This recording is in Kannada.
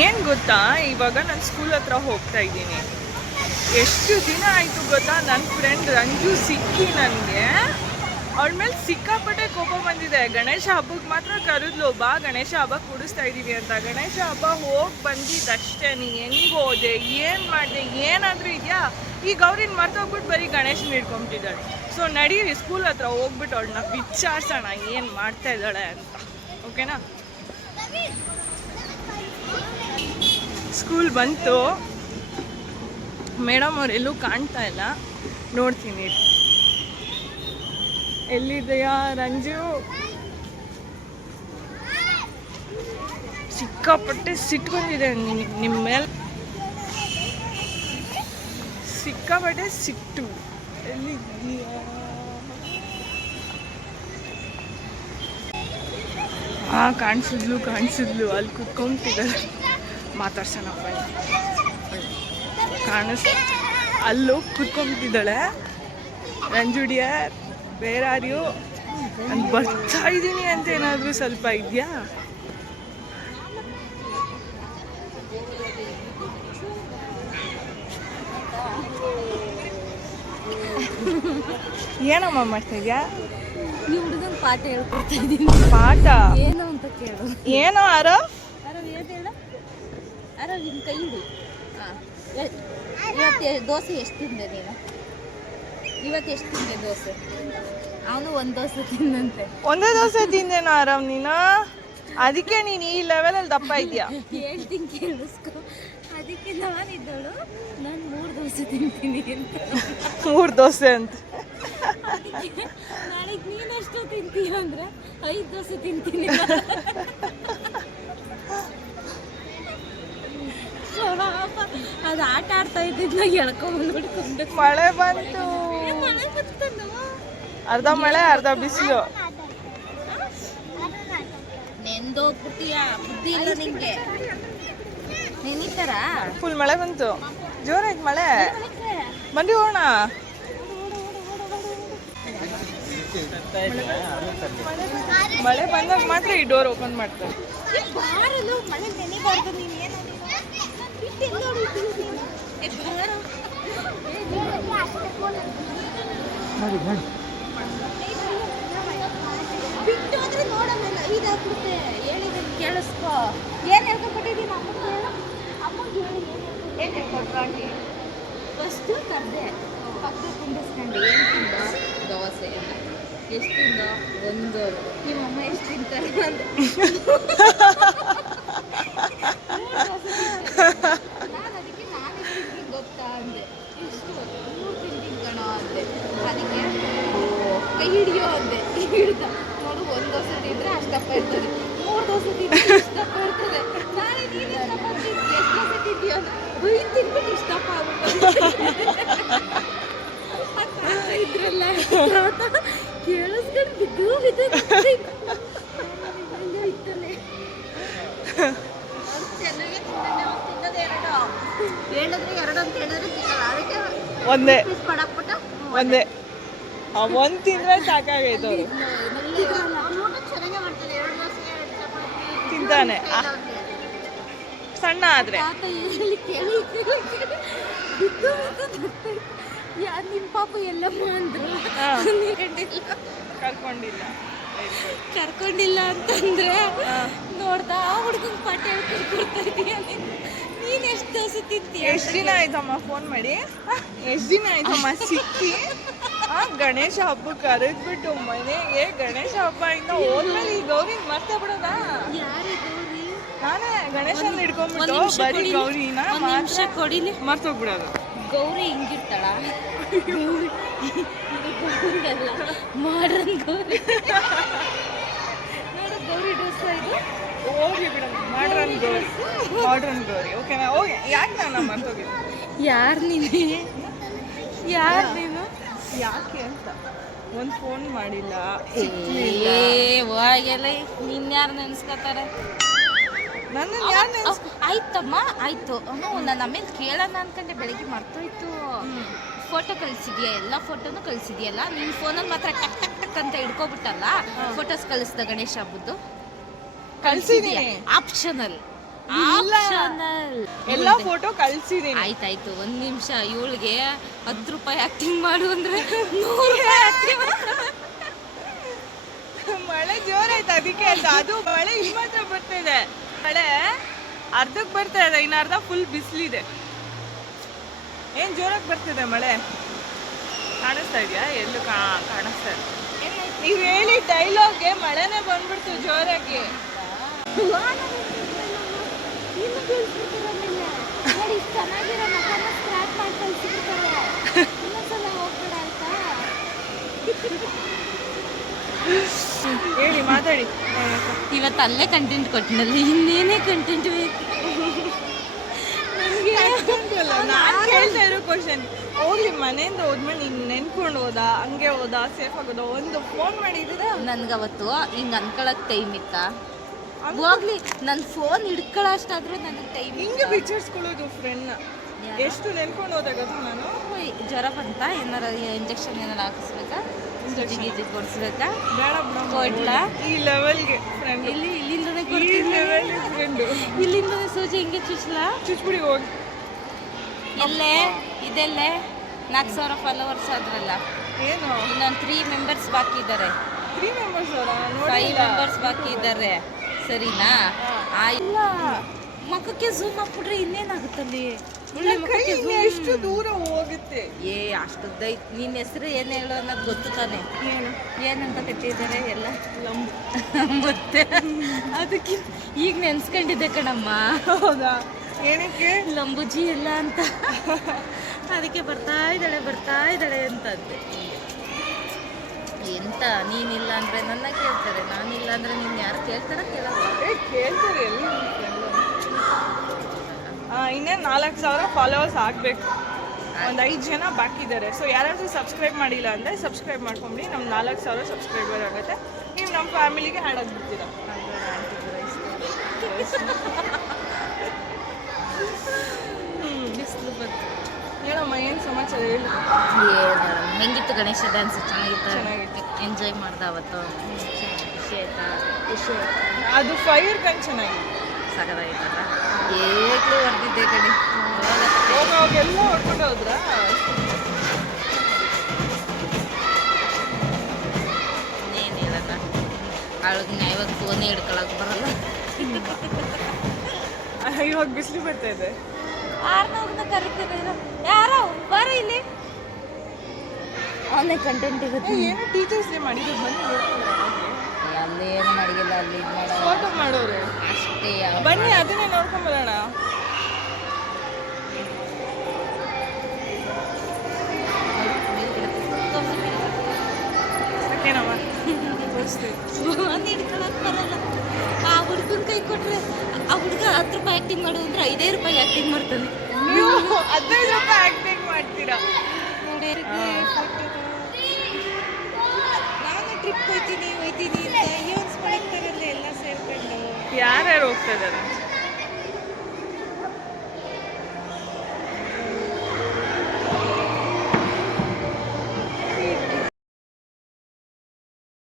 ಏನು ಗೊತ್ತಾ, ಇವಾಗ ನಾನು ಸ್ಕೂಲ್ ಹತ್ರ ಹೋಗ್ತಾ ಇದ್ದೀನಿ. ಎಷ್ಟು ದಿನ ಆಯಿತು ಗೊತ್ತಾ, ನನ್ನ ಫ್ರೆಂಡ್ ರಂಜು ಸಿಕ್ಕಿ ನನಗೆ. ಅವಳ ಮೇಲೆ ಸಿಕ್ಕಾಪಟ್ಟೆ ಕೋಪ ಬಂದಿದೆ. ಗಣೇಶ ಹಬ್ಬಕ್ಕೆ ಮಾತ್ರ ಕರೆದ್ಲು, ಬಾ ಗಣೇಶ ಹಬ್ಬ ಕೂಡಿಸ್ತಾ ಇದ್ದೀವಿ ಅಂತ. ಗಣೇಶ ಹಬ್ಬ ಹೋಗಿ ಬಂದಿದ್ದಷ್ಟೇ. ನೀನು ಹೆಂಗೆ ಹೋದೆ, ಏನು ಮಾಡಿದೆ, ಏನಾದರೂ ಇದೆಯಾ? ಈ ಗೌರಿನ ಮರ್ತೋಗ್ಬಿಟ್ಟು ಬರೀ ಗಣೇಶನ ಹಿಡ್ಕೊಂಬಿಟ್ಟಿದ್ದಾಳೆ. ಸೊ ನಡೀರಿ ಸ್ಕೂಲ್ ಹತ್ರ ಹೋಗ್ಬಿಟ್ಟು ಅವಳನ್ನ ವಿಚಾರಿಸೋಣ ಏನು ಮಾಡ್ತಾ ಇದ್ದಾಳೆ ಅಂತ. ಓಕೆನಾ? ಸ್ಕೂಲ್ ಬಂತು. ಮೇಡಮ್ ಅವ್ರು ಎಲ್ಲೂ ಕಾಣ್ತಾ ಇಲ್ಲ, ನೋಡ್ತೀನಿ. ಎಲ್ಲಿದೆಯಾ ರಂಜು? ಸಿಕ್ಕಾಪಟ್ಟೆ ಸಿಟ್ಟು ಬಂದಿದೆ ನಿಮ್ಮ ಮೇಲೆ, ಸಿಕ್ಕಾಪಟ್ಟೆ ಸಿಟ್ಟು. ಎಲ್ಲಿದೆಯಾ? ಕಾಣಿಸಿದ್ಲು ಅಲ್ಲಿ ಕುತ್ಕೊಂತಿದ್ದಾಳೆ. ಮಾತಾಡ್ಸೋಣ ಅಲ್ಲೂ ಕುತ್ಕೊಂತಿದ್ದಾಳೆ. ರಂಜುಡಿಯರ್ ಬೇರೆ ಯಾರು ನಾನು ಬರ್ತಾ ಇದ್ದೀನಿ ಅಂತ ಏನಾದರೂ ಸ್ವಲ್ಪ ಇದೆಯಾ? ಏನಮ್ಮ ಮಾಡ್ತಾ ಇದೆಯಾ? ಈ ಹುಡುಗನ ಪಾಠ ಹೇಳ್ಕೊಡ್ತಾ ಇದ್ದೀನಿ. ಪಾಠ ಏನು ಅಂತ ಕೇಳು. ಏನೋ ಆರೋ ಹೇಳ ಅರೋ ನಿನ್ನ ಕೈ ಹಿಡಿ. ಇವತ್ತು ದೋಸೆ ಎಷ್ಟು ತಿಂದೆ ನೀನು? ಇವತ್ತು ಎಷ್ಟು ತಿಂದೆ ದೋಸೆ? ಅವನು ಒಂದು ದೋಸೆ ತಿಂದಂತೆ. ಒಂದೇ ದೋಸೆ ತಿಂದೇನೋ ಆರಾಮ್ ನೀನು? ಅದಕ್ಕೆ ನೀನು ಈ ಲೆವೆಲಲ್ಲಿ ದಪ್ಪ ಇದೆಯಾ? ಹೇಳ್ತೀನಿ ಕೇಳಿಸ್ಕೊ. ಅದಕ್ಕೆ ನಾನಿದ್ದಳು ನಾನು 3 ದೋಸೆ ತಿಂತೀನಿ ಅಂತ. 3 ದೋಸೆ ಅಂತ. ನಾಳೆಗೆ ನೀನೆಷ್ಟು ತಿಂತೀಯ ಅಂದರೆ 5 ದೋಸೆ ತಿಂತೀನಿ. ಅದು ಆಟ ಆಡ್ತಾ ಇದ್ದಿದ್ನ ಎಳ್ಕೊಂಡ್ ನೋಡ್ಕೊಂಡು. ಮಳೆ ಬಂತು. ಮಳೆ ಬಂತನು. ಅರ್ಧ ಮಳೆ ಅರ್ಧ ಬಿಸಿಲು. ನೆಂದೋಗ್ಬಿಟ್ಟಿಯ, ಬುದ್ಧಿ ಇಲ್ಲ ನಿಂಗೆ. ನೆನಿತಾರ ಫುಲ್ ಮಳೆ ಬಂತು, ಜೋರಾಯ್ತು ಮಳೆ. ಬಂದಿ ಹೋಗೋಣ. ಮಳೆ ಬಂದಾಗ ಮಾತ್ರ ಈ ಡೋರ್ ಓಪನ್ ಮಾಡ್ತಾರೆ. ಬಾರಲು ಮಳೆ ನೆನಿಬಾರ್ದು. ನೀನು ಏನು ಬಿಟ್ಟು ಹೋದ್ರೆ ನೋಡಲ್ಲ. ಇದಾಗ್ಬಿಡುತ್ತೆ. ಹೇಳಿದ್ರೆ ಕೇಳಿಸ್ಕೊ. ಏನು ಹೇಳ್ಕೊಟ್ಟಿದ್ದೀನಿ ಅಮ್ಮಗೆ? ಅಮ್ಮಗೆ ಹೇಳಿ ಏನು ಹೇಳ್ಕೊಟ್ರು ಆಂಟಿ? ಫಸ್ಟು ಕರೆದೆ, ಪಕ್ಕ ಕುಂಡಿಸ್ಕೊಂಡು ಏನು ತಿಂದ? ದೋಸೆ. ಎಷ್ಟು ತಿಂದ? 1. ನಿಮ್ಮಮ್ಮ ಎಷ್ಟು ತಿಂತಾರೆ ಅಂತ. ನಾನು ಅದಕ್ಕೆ ನಾನೇ ತಿಂತೀನಿ ಗೊತ್ತಾ ಅಂದೆ. ಎಷ್ಟು? 3 ತಿಂತೀನಿ ಕಣೋ ಅಂದೆ. ಅದಕ್ಕೆ ಕೈ ಹಿಡಿಯೋ ಅಂದೆ. ಹಿಡ್ದ ನೋಡು, 1 ದೋಸೆ ತಿಂದರೆ ಅಷ್ಟಪ್ಪ ಇರ್ತದೆ, 3 ದೋಸೆ ತಿಂದರೆ ಇಷ್ಟಪ್ಪ ಇರ್ತದೆ. ನಾನೇ ನೀನು ಇಷ್ಟಪ್ಪ ತಿಂತೀನಿ, ಎಷ್ಟು ದೋಸೆ ತಿಂತೀಯ ಅಂತ 5 ತಿಂದ್ಬಿಟ್ಟು ಇಷ್ಟಪ್ಪ ಇದ್ರಲ್ಲ ಕೇಳಿಸ್ಕೊಂಡು ಬಿದ್ದು ಬಿದ್ದು ಇತ್ತಲ್ಲೇ. ಚೆನ್ನಾಗಿ ತಿನ್ನೋದು 2 ಹೇಳಿದ್ರೆ 2 ಅಂತ ಹೇಳಿದ್ರೆ ತಿನ್ನಲ್ಲ. ಅದಕ್ಕೆ ಒಂದೇ ಪಡಕ್ಬಿಟ್ಟ ಒಂದೇ ಒಂದು ತಿಂದ್ರೆ ಸಾಕಾಗೈತು. ಚೆನ್ನಾಗೇ ಮಾಡ್ತಾನೆ. 2 ದೋಸೆ 2 ಚಪಾತಿ ತಿಂತಾನೆ ಸಣ್ಣ ಆದ್ರೆ. ಕೇಳಿ ನಿಮ್ಮ ಪಾಪ ಎಲ್ಲಮ್ಮ ಅಂದ್ರು. ಕರ್ಕೊಂಡಿಲ್ಲ ಅಂತಂದ್ರೆ ನೋಡ್ದ ಆ ಹುಡುಗನ ಪಾಠ ಹೇಳ್ಕೊಡ್ತಾ ಇದೀಯ. ನೀನು ಎಷ್ಟು ದೋಸೆ ತಿಂತೀಯ? ಎಷ್ಟು ದಿನ ಆಯ್ತಮ್ಮ ಫೋನ್ ಮಾಡಿ? ಎಷ್ಟು ದಿನ ಆಯ್ತಮ್ಮ ಸಿಕ್ಕಿ? ಗಣೇಶ ಹಬ್ಬಕ್ಕೆ ಕರೆದ್ಬಿಟ್ಟು ಮನೆಗೆ ಗಣೇಶ ಹಬ್ಬ ಇಂದ ಹೋದ್ಮೇಲೆ ಈ ಗೌರಿನ ಮರ್ತೆ ಬಿಡೋದ? ಯಾರು ಗೌರಿ? ನಾನೇ ಗಣೇಶನ ಹಿಡ್ಕೊಂಡ್ಬಿಟ್ಟು ಬರೀ ಗೌರಿನ ಕೊಡಿಲಿ ಮರ್ತೋಗ್ಬಿಡೋದು. ಗೌರಿ ಹಿಂಗಿರ್ತಾಳ? ಗೌರಿ ಗೌರಿಯಲ್ಲ, ಮಾಡ್ರನ್ ಗೌರಿ. ನೋಡು ಗೌರಿ ಡ್ರೆಸ್ ಇದು. ಹೋಗಿ ಬಿಡೋದು ಮಾಡ್ರನ್ ಗೌರಿ, ಮಾಡ್ರನ್ ಗೌರಿ. ಓಕೆನಾ? ಹೋಗಿ. ಯಾಕೆ ನಾನು ಮರ್ತೋಗಿದ್ದೆ? ಯಾರು ನೀನು? ಯಾಕೆ ಅಂತ ಒಂದು ಫೋನ್ ಮಾಡಿಲ್ಲ. ಹೋಗೆಲ್ಲ ನಿನ್ಯಾರು ನೆನ್ಸ್ಕೊತಾರೆ? ನನ್ನ ಆಯ್ತಮ್ಮ ಆಯ್ತು. ನಾನು ಆಮೇಲೆ ಕೇಳೋಣ ಅನ್ಕೊಂಡೆ, ಬೆಳಗ್ಗೆ ಮರ್ತೋಯ್ತು. ಫೋಟೋ ಕಳಿಸಿದ್ಯಾ? ಎಲ್ಲ ಫೋಟೋನು ಕಳಿಸಿದ್ಯಲ್ಲ. ನಿನ್ನ ಫೋನಲ್ಲಿ ಮಾತ್ರ ಟಕ್ ಟಕ್ ಟಕ್ ಅಂತ ಹಿಡ್ಕೊಬಿಟ್ಟಲ್ಲ. ಫೋಟೋಸ್ ಕಳಿಸ್ದ ಗಣೇಶ ಹಬ್ಬದ್ದು? ಕಳಿಸಿದೀನಿ. Optional optional. ಎಲ್ಲ ಫೋಟೋ ಕಳ್ಸಿದೀನಿ. ಆಯ್ತಾಯ್ತು, 1 ನಿಮಿಷ. ಇವಳಿಗೆ 10 ರೂಪಾಯಿ ಆಕ್ಟಿಂಗ್ ಮಾಡು ಅಂದ್ರೆ 100 ರೂಪಾಯಿ ಆಕ್ಟಿಂಗ್ ಮಳೆ ಜೋರಾಯ್ತು ಅದಕ್ಕೆ ಅಂತ. ಅದು ಮಳೆ ಇಲ್ಲಿ ಮಾತ್ರ ಬರ್ತಾ ಇದೆ. ಮಳೆ ಅರ್ಧಕ್ಕೆ ಬರ್ತಾ ಇದೆ, ಇನ್ನು ಅರ್ಧ ಫುಲ್ ಬಿಸಿಲಿದೆ. ಏನ್ ಜೋರಾಗಿ ಬರ್ತಿದೆ ಮಳೆ. ಕಾಣಿಸ್ತಾ ಇದೆಯಾ? ಎಲ್ಲೂ ಕಾಣಿಸ್ತಾ ಇದೆ. ನೀವ್ ಹೇಳಿ ಡೈಲಾಗ್ಗೆ ಮಳೆನೇ ಬಂದ್ಬಿಡ್ತು ಜೋರಾಗಿ. ಚೆನ್ನಾಗಿರೋ ಮಕ್ಕಳನ್ನ ಸ್ಕ್ರಾಚ್ ಮಾಡಿ ಕಳ್ಸಿರ್ತಾರೆ. ಇನ್ನೊಂದ್ಸಲ ಹೋಗ್ಬೇಡ ಆಯ್ತಾ? ಹೇಳಿ ಮಾತಾಡಿ. ಇವತ್ತು ಅಲ್ಲೇ ಕಂಟೆಂಟ್ ಕೊಟ್ಟಿನಲ್ಲಿ ಇನ್ನೇನೇ ಕಂಟೆಂಟ್ ಬೇಕು ನಾನು ಕೇಳ್ತಾ ಇರೋ ಕ್ವಶನ್. ಹೋಗ್ಲಿ, ಮನೆಯಿಂದ ಹೋದ್ಮೇಲೆ ನೀನ್ ನೆನ್ಕೊಂಡು ಹೋದ, ಹಂಗೆ ಹೋದ, ಸೇಫ್ ಆಗೋದ, ಒಂದು ಫೋನ್ ಮಾಡಿದ್ದೀರಾ? ನನ್ಗವತ್ತು ಹಿಂಗೆ ಅನ್ಕೊಳಕ್ ಟೈಮ್ ಇತ್ತ? ಹೋಗ್ಲಿ, ನನ್ನ ಫೋನ್ ಹಿಡ್ಕೊಳ್ಳೋ ಅಷ್ಟಾದ್ರೂ ನನಗೆ ಟೈಮ್. ಹಿಂಗೆ ಬಿಚ್ಚಿಡ್ಸ್ಕೊಳ್ಳೋದು ಫ್ರೆಂಡ್ನ. ಎಷ್ಟು ನೆನ್ಕೊಂಡು ಹೋದಾಗ ನಾನು. ಜ್ವರ ಬಂತ? ಏನಾರ ಇಂಜೆಕ್ಷನ್ ಏನಾರ ಹಾಕಿಸ್ಬೇಕಾ? ಗೀಜಿ ಕೊಡ್ಸ್ಬೇಕಾ? ಬೇಡ ಕೊಡ್ಲಾ? ಈ ಲೆವೆಲ್ಗೆ ಫ್ರೆಂಡ್. ಇಲ್ಲಿಂದನೇ ಫ್ರೆಂಡು. ಇಲ್ಲಿಂದನೇ ಸೂಜಿ ಹಿಂಗೆ ಚುಚ್ಲಾ? ಚುಚ್ಬಿಡಿ ಹೋಗಿ. ಎಲ್ಲೇ ಇದೆಲ್ಲೇ 4000 ಫಾಲೋವರ್ಸ್ ಆದ್ರಲ್ಲ, ಏನು ಇನ್ನೊಂದು 3 ಮೆಂಬರ್ಸ್ ಬಾಕಿ ಇದ್ದಾರೆ. 3 ಮೆಂಬರ್ಸ್ 5 ಮೆಂಬರ್ಸ್ ಬಾಕಿ ಇದ್ದಾರೆ, ಸರಿನಾ? ಇಲ್ಲ, ಮಖಕ್ಕೆ ಝೂಮ್ ಹಾಕ್ಬಿಟ್ರೆ ಇನ್ನೇನಾಗುತ್ತಲ್ಲಿ? ಎಷ್ಟು ದೂರ ಹೋಗುತ್ತೆ. ಅಷ್ಟುದ್ದೈತ್. ನಿನ್ನ ಹೆಸರು ಏನು ಹೇಳು ಅನ್ನೋದು ಗೊತ್ತು ತಾನೆ? ಏನಂತ ಕಟ್ಟಿದ್ದಾರೆ ಎಲ್ಲ? ಮತ್ತೆ ಅದಕ್ಕೆ ಈಗ ನೆನ್ಸ್ಕೊಂಡಿದ್ದೆ ಕಣಮ್ಮ. ಹೌದಾ? ಏನಕ್ಕೆ? ಲಂಬುಜಿ ಎಲ್ಲ ಅಂತ. ಅದಕ್ಕೆ ಬರ್ತಾ ಇದ್ದಾಳೆ ಅಂತಂದೆ. ಎಂತ ನೀನಿಲ್ಲ ಅಂದ್ರೆ ನನ್ನ ಕೇಳ್ತಾರೆ, ನಾನಿಲ್ಲ ಅಂದ್ರೆ ನಿನ್ನ ಯಾರು ಕೇಳ್ತಾರ? ಕೇಳ್ತಾರೆ. ಎಲ್ಲಿ ಇನ್ನೇನು 4000 ಫಾಲೋವರ್ಸ್ ಆಗಬೇಕು. ಒಂದು 5 ಜನ ಬಾಕಿ ಇದ್ದಾರೆ. ಸೊ ಯಾರಾದರೂ ಸಬ್ಸ್ಕ್ರೈಬ್ ಮಾಡಿಲ್ಲ ಅಂದರೆ ಸಬ್ಸ್ಕ್ರೈಬ್ ಮಾಡ್ಕೊಂಬಿಡಿ. ನಮ್ಮ 4000 ಸಬ್ಸ್ಕ್ರೈಬರ್ ಆಗುತ್ತೆ. ನೀವು ನಮ್ಮ ಫ್ಯಾಮಿಲಿಗೆ ಆ್ಯಡ್ ಆಗಿಬಿಡ್ತೀರ. ಬಿಸಿಲು ಬಂತು. ಹೇಳಮ್ಮ, ಏನು ಸಮಾಚಾರ ಹೇಳಿ. ಹೆಂಗಿತ್ತು ಗಣೇಶ ಡ್ಯಾನ್ಸ್? ಚೆನ್ನಾಗಿತ್ತು. ಎಂಜಾಯ್ ಮಾಡ್ದೆ ಅವತ್ತು. ಖುಷಿ ಆಯ್ತಾ? ಅದು ಫೈರ್ ಗನ್ ಚೆನ್ನಾಗಿತ್ತು. ಸಗದಾಗಿತ್ತಲ್ಲ? ಏಕ್ಲು ಹೊಡೆದಿದ್ದೆ ಕಡೆ. ಹೋಗೋಗೆಲ್ಲ ಹೊಡ್ಕೊಂಡು ಹೋದ್ರಾ? ಇನ್ನೇನು ಹೇಳೋಣ, ಅವಳಿಗೆ ಇವಾಗ ಫೋನೇ ಹಿಡ್ಕೊಳಕ್ಕೆ ಬರಲ್ಲ. ಇವಾಗ ಬಿಸಿಲು ಬರ್ತಾ ಇದೆ. ಆರ್ನವ್ರನ್ನ ಕರಿತೀರ? ಯಾರೋ ಬರ ಇಲ್ಲಿ. ಅವನೇ ಕಂಟೆಂಟ್ ಇರುತ್ತೆ. ಏನು ಟೀಚರ್ಸ್ ಡೇ ಮಾಡಿದ್ರು, ಬನ್ನಿ ಅಲ್ಲಿ ಏನು ಮಾಡಿಲ್ಲ. ಅಲ್ಲಿ ಫೋಟೋ ಮಾಡೋರು ಅಷ್ಟೇ. ಬನ್ನಿ, ಅದನ್ನೇ ನೋಡ್ಕೊಂಬರೋಣ. ಓಕೆನಮ್ಮ, ಫೋನ್ ಹಿಡ್ಕೊಳಕ್ ಬರಲ್ಲ. ಆ ಹುಡುಗನ ಕೈ ಕೊಟ್ರೆ ಆ ಹುಡುಗ 10 ರೂಪಾಯಿ ಆಕ್ಟಿಂಗ್ ಮಾಡು ಅಂದ್ರೆ 5 ರೂಪಾಯಿ ಆಕ್ಟಿಂಗ್ ಮಾಡ್ತಾನೆ. ನೀವು 15 ರೂಪಾಯಿ ಆಕ್ಟಿಂಗ್ ಮಾಡ್ತೀರಾ? ನಾನು ಟ್ರಿಪ್ ಹೋಯ್ತೀನಿ ಅಂತ ಯೂಸ್ ಮಾಡ್ತಾರಲ್ಲ ಎಲ್ಲ ಸೇರ್ಕೊಂಡು. ಯಾರ್ಯಾರು ಹೋಗ್ತಾ ಇದ್ದಾರೆ?